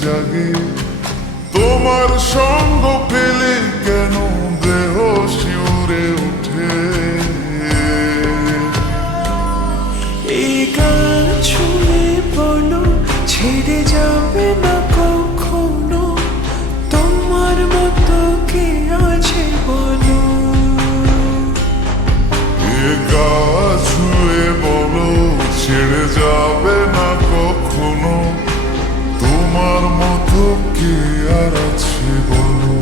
জাগে। তোমার সঙ্গ পেলে কেন দেহ শিউরে ওঠে। এই গান ছুঁয়ে বলো ছেড়ে যাবে না কখনো, তোমার মতো কে আছে বলো। এ গা ছুঁয়ে বলো ছেড়ে যাবে না কখনো, তোমার মতো কে আর আছে বলো।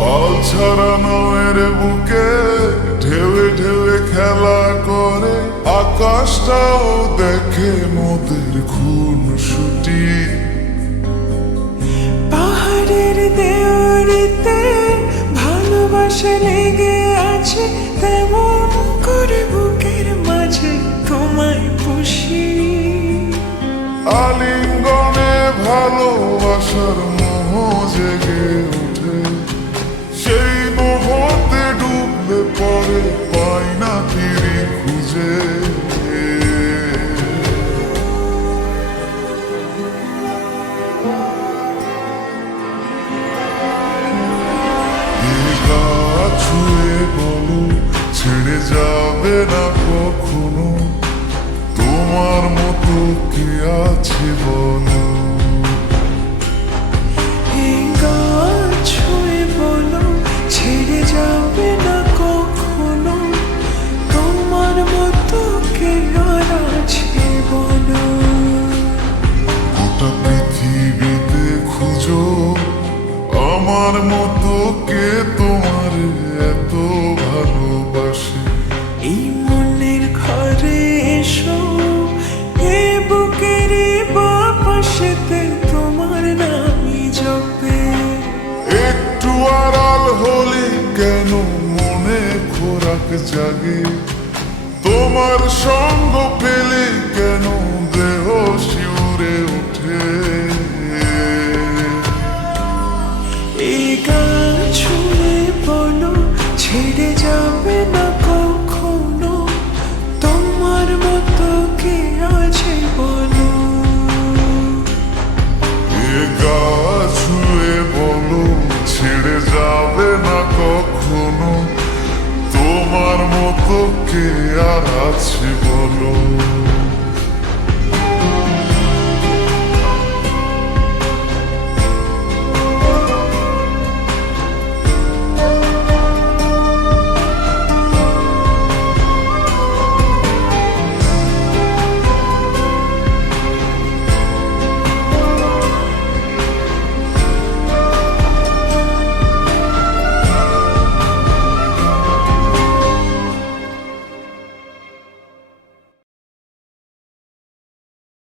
পাল ছাড়া নয়ের বুকে ঢেউে ঢেউে খেলা করে, আকাশটাও দেখে মোদের খুন ছুটি। পাহাড়ের দেওয়ারিতে ভালোবাসা লেগে আছে, তেমন করে বুকের মাঝে তোমায় পুষি। আলিঙ্গনে ভালোবাসার মোহ জেগে ওঠে, সেই মোহতে ডুবলে পরে পাই না তীরে খুঁজে। ছুঁয়ে বলো ছেড়ে যাবে না কখনো, তোমার মতো কে আছে বলো। এই গান ছুঁয়ে বলো ছেড়ে যাবে না কখনো, তোমার মতো কে আর আছে বলো। গোটা পৃথিবীতে খুঁজো আমার মতো কে তোমার এত ভালোবাসে। এই মনের ঘরে এসো, এ বুকের বাপাশেতে তোমার নামই জপে। একটু আড়াল হলে কেন মনে খোরাক জাগে, তোমার সঙ্গ পেলে কেন দেহ শিউরে ওঠে। এই গান ছুঁয়ে বলো ছেড়ে যাবে না কখনো, তোমার মতো কে আছে বলো। এ গা ছুঁয়ে বলো ছেড়ে যাবে না কখনো, তোমার মতো কে আর আছে বলো।